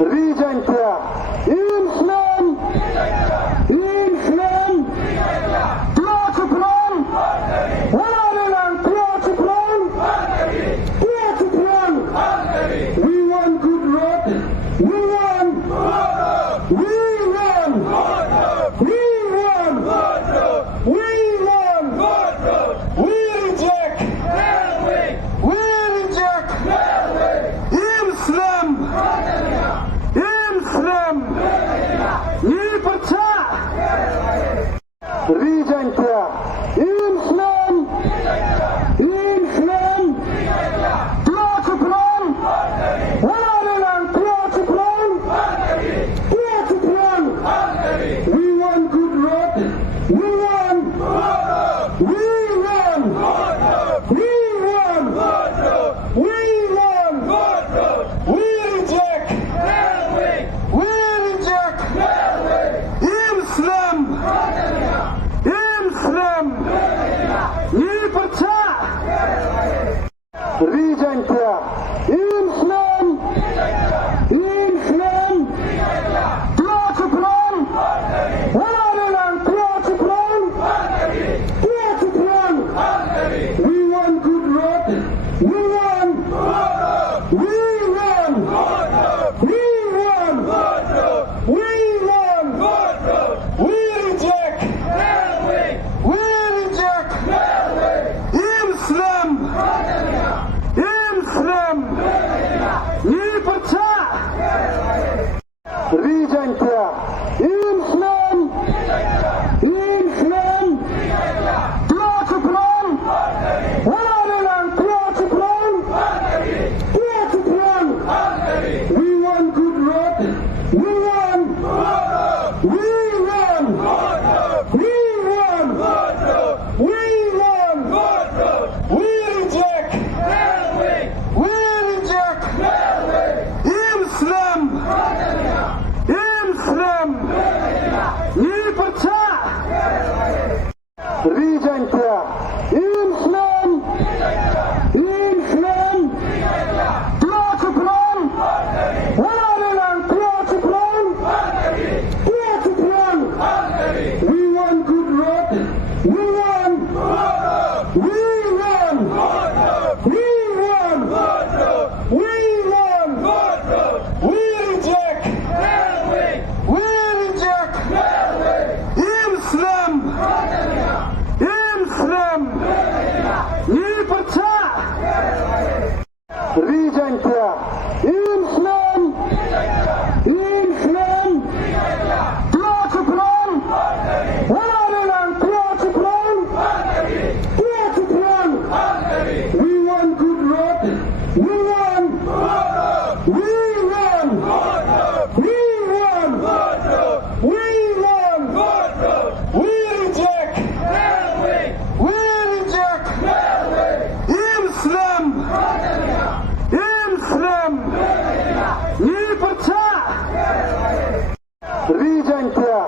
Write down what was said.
Rügentia, Islam, Islam, Tiyatron, Halalan Tiyatron, Tiyatron. We want good road. We want. We want. We want. We want. We reject. We reject. Islam. Islam. Libertà. Rügentia, Islam, Islam, Tiyatron, Halalan Tiyatron, Tiyatron. We want good road. We want. We want. We want. We want. We reject. We reject. Islam. Islam. Libertà. Rügentia, Islam, Islam, Tiyatron, Halalan Tiyatron, Tiyatron. We want good road. We want. We want. We want. We want. We reject. We reject. Islam. Islam. Libertà. Rügentia, Islam, Islam, Tiyatron, Halalan Tiyatron, Tiyatron. We want good road. We want. We want. We want. We want. We reject. We reject. Islam. Islam. Libertà. Rügentia, Islam, Islam, Tiyatron, Halalan Tiyatron, Tiyatron. We want good road. We want. We want. We want. We want. We reject. We reject. Islam. Islam. Libertà. Rügentia, Islam, Islam, Tiyatron, Halalan Tiyatron, Tiyatron. We want good road. We want. We want. We want. We want. We reject. We reject. Islam. Islam. Libertà. Rügentia,